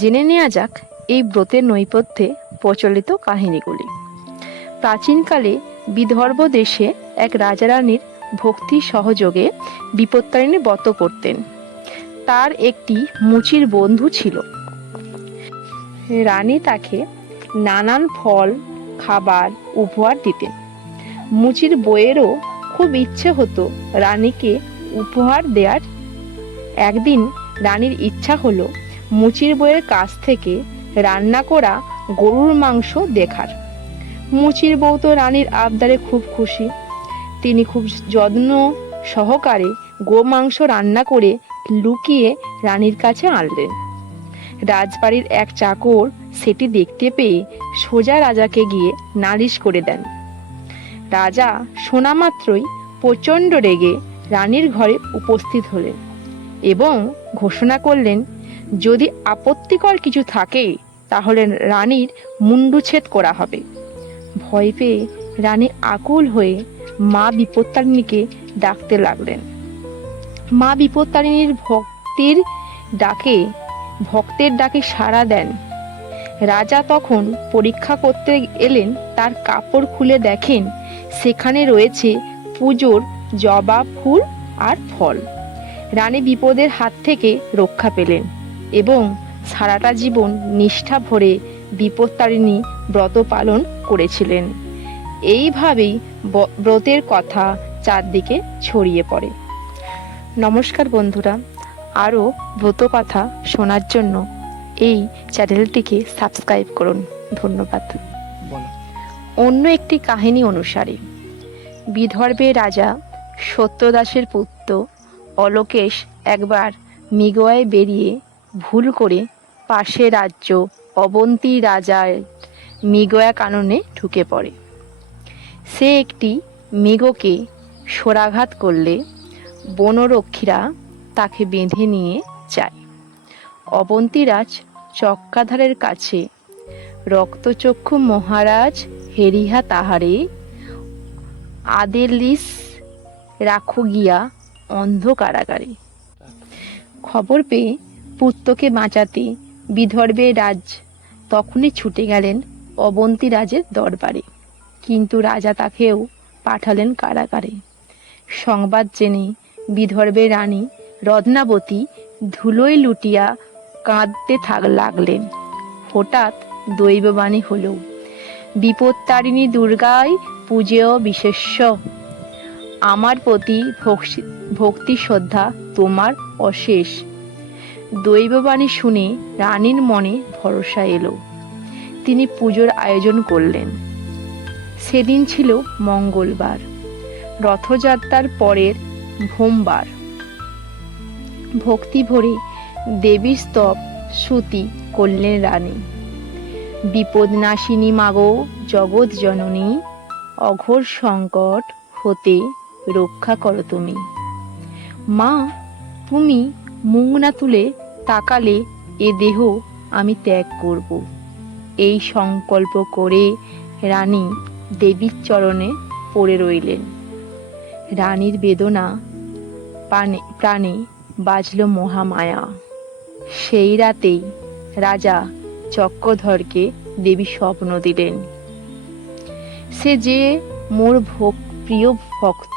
জেনে নেওয়া যাক এই ব্রতের নৈপথ্যে প্রচলিত কাহিনীগুলি। প্রাচীনকালে বিদর্ভ দেশে এক রাজারানীর ভক্তি সহযোগে বিপত্তারিণী ব্রত করতেন। তার একটি মুচির বন্ধু ছিল। রানী তাকে নানান ফল, খাবার উপহার দিতেন। মুচির বউয়েরও খুব ইচ্ছে হতো রানীকে উপহার দেওয়ার। একদিন রানীর ইচ্ছা হলো মুচির বউয়ের কাছ থেকে রান্না করা গরুর মাংস দেখার। মুচির বউ তো রানীর আবদারে খুব খুশি। তিনি খুব যত্ন সহকারে গোমাংস রান্না করে লুকিয়ে রানীর কাছে আনলেন। রাজবাড়ির এক চাকর সেটি দেখতে পেয়ে সোজা রাজাকে গিয়ে নালিশ করে দেন। রাজা শোনা মাত্রই প্রচণ্ড রেগে রানীর ঘরে উপস্থিত হলেন এবং ঘোষণা করলেন, যদি আপত্তিকর কিছু থাকে তাহলে রানীর মুণ্ডুচ্ছেদ করা হবে। ভয় পেয়ে রানী আকুল হয়ে মা বিপত্তারিণীকে ডাকতে লাগলেন। মা বিপত্তারিণীর ভক্তের ডাকে সাড়া দেন। রাজা তখন পরীক্ষা করতে এলেন। তার কাপড় খুলে দেখেন সেখানে রয়েছে পুজোর জবা ফুল আর ফল। রানী বিপদের হাত থেকে রক্ষা পেলেন এবং সারাটা জীবন নিষ্ঠা ভরে বিপত্তারিণী ব্রত পালন করেছিলেন। এইভাবেই ব্রতের কথা চারদিকে ছড়িয়ে পড়ে। নমস্কার বন্ধুরা, আরও ব্রত কথা শোনার জন্য এই চ্যানেলটিকে সাবস্ক্রাইব করুন। ধন্যবাদ। অন্য একটি কাহিনী অনুসারে বিদর্ভের রাজা সত্যদাসের পুত্র অলোকেশ একবার মৃগয়ায় বেরিয়ে ভুল করে পাশের রাজ্য অবন্তী রাজার মৃগয়া কাননে ঢুকে পড়ে। সে একটি মৃগকে শরাঘাত করলে বনরক্ষীরা তাকে বেঁধে নিয়ে যায়। অবন্তীরাজ চক্রাধারের কাছে রক্তচক্ষু মহারাজ হেরিহা তাহারে আদেলিস রাখো গিয়া অন্ধ কারাগারে। খবর পেয়ে পুত্রকে বাঁচাতে বিদর্ভের রাজ তখনই ছুটে গেলেন অবন্তী রাজের দরবারে, কিন্তু রাজা তাকেও পাঠালেন কারাগারে। সংবাদ জেনে বিদর্ভের রানী রত্নাবতী ধুলোয় লুটিয়া কাঁদতে লাগলেন। হঠাৎ দৈববাণী হলো, বিপত্তারিণী দুর্গায় পূজেয় বিশেষ্য, আমার প্রতি ভক্তি শ্রদ্ধা তোমার অশেষ। দৈববাণী শুনে রানীর মনে ভরসা এলো। তিনি পুজোর আয়োজন করলেন। সেদিন ছিল মঙ্গলবার, রথযাত্রার পরের সোমবার। ভক্তি ভরে দেবী স্তব শ্রুতি করলেন রানী। বিপদনাশিনী মাগো জগৎ জননী, অঘোর সংকট হতে রক্ষা করো তুমি। মা, তুমি মুখ না তুলে তাকালে এ দেহ আমি ত্যাগ করব। এই সংকল্প করে রানী দেবীর চরণে পড়ে রইলেন। রানীর বেদনা প্রাণে বাজল মহামায়া। সেই রাতেই রাজা চক্রধরকে দেবী স্বপ্ন দিলেন। সে যে মোর প্রিয় ভক্ত,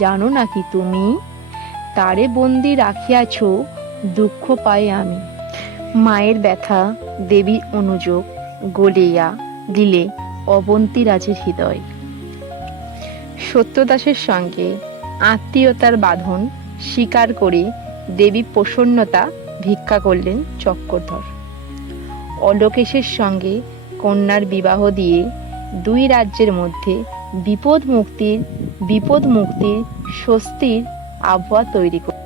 জানো নাকি তুমি? তারে বন্দি রাখিয়াছ, দুঃখ পাই আমি। মায়ের ব্যথা দেবী অনুযোগ গলিয়া দিলে অবন্তী রাজের হৃদয়। সত্যদাসের সঙ্গে আত্মীয়তার বাঁধন স্বীকার করে দেবী প্রসন্নতা ভিক্ষা করলেন চক্রধর। অলোকেশের সঙ্গে কন্যার বিবাহ দিয়ে দুই রাজ্যের মধ্যে বিপদ মুক্তির স্বস্তির আবহাওয়া তৈরি করে।